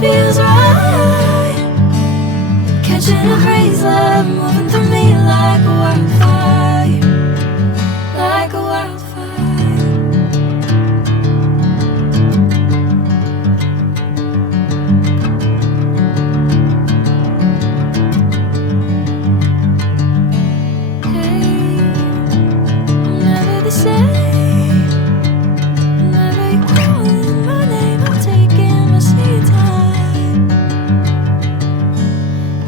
feels right. Catching a crazy love moving through me like a wildfire, like a wildfire. Hey, I'm never the same. Whenever you're calling my name, I'm taking my sweet time.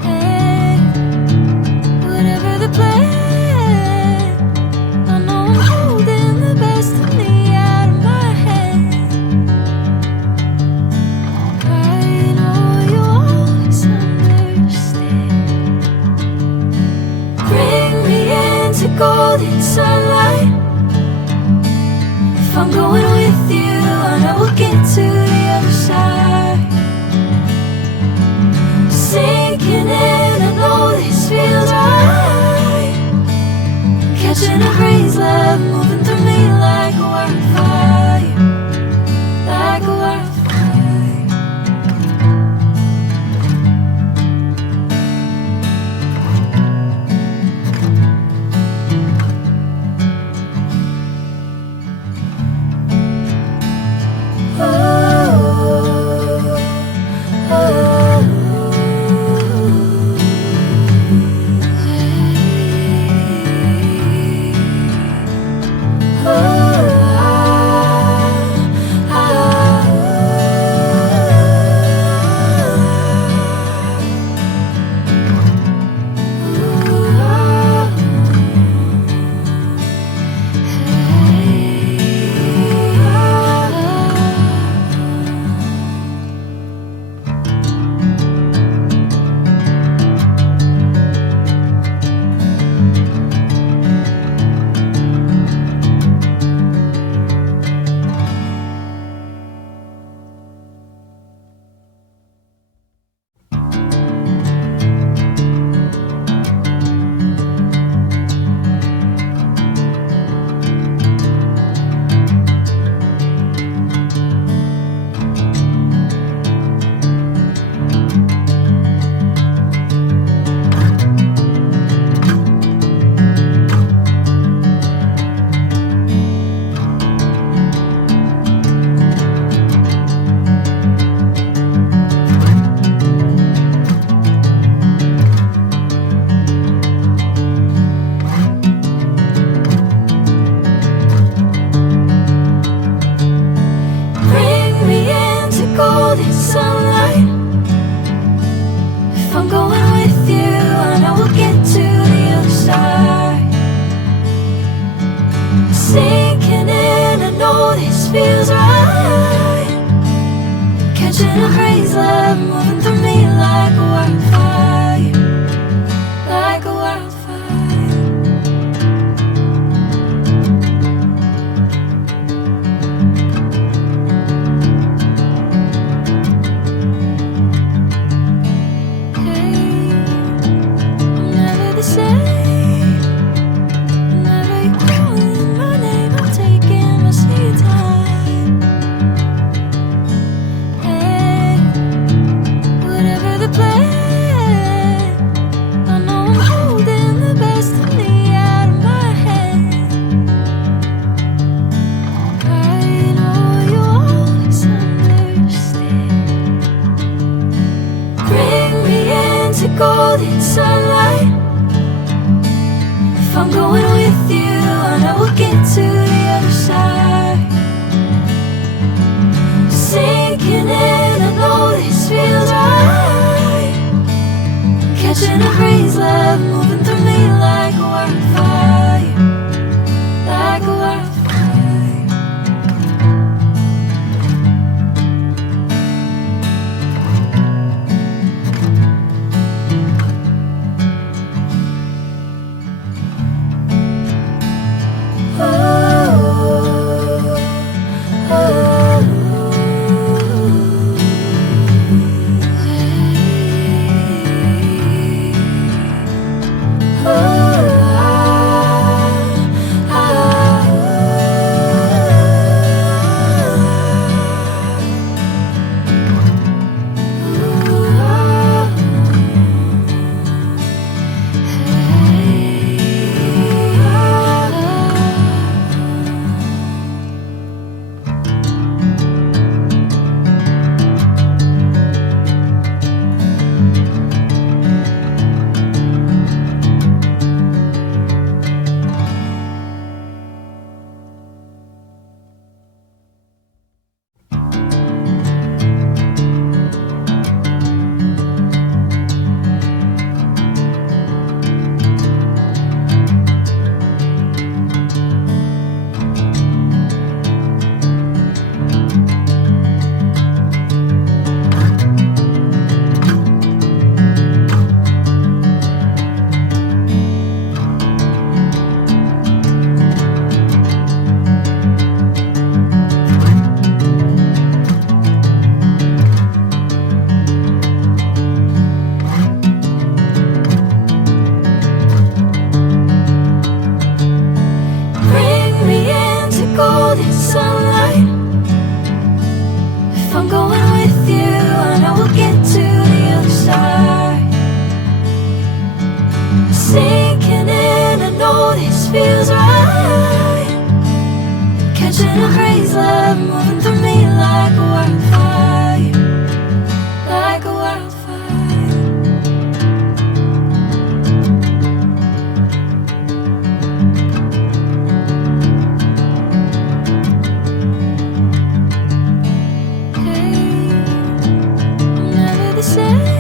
Hey, whatever the plan, I know I'm holding the best of me out of my hand. I know you always understand. Bring me into golden sunlight. If I'm going with you, I know we'll get to the other side. Sinking in, I know this feels right. Catching a crazy love moving through me like a wildfire, like a wildfire. Bring me into golden sunlight. If I'm going with you, I know we'll get to the other side. Sinking in, I know this feels right. Catching a crazy love moving through me like a wildfire, like a wildfire. Hey, I'm never the same. Whenever you're calling my name, I'm taking my sweet time. Hey, whatever the plan, I know I'm holding the best of me out of my hand. I know you always understand. Bring me into golden sunlight. If I'm going with you, I know we'll get to the other side. Sinking in, I know this feels right. Catching a crazy love moving through me like a wildfire, like a wildfire. sinking in, I know this feels right. Catching a crazy love moving through me like a wildfire, like a wildfire. Hey, I'm never the same.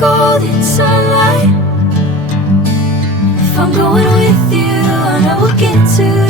Golden sunlight. If I'm going with you, I know we'll get to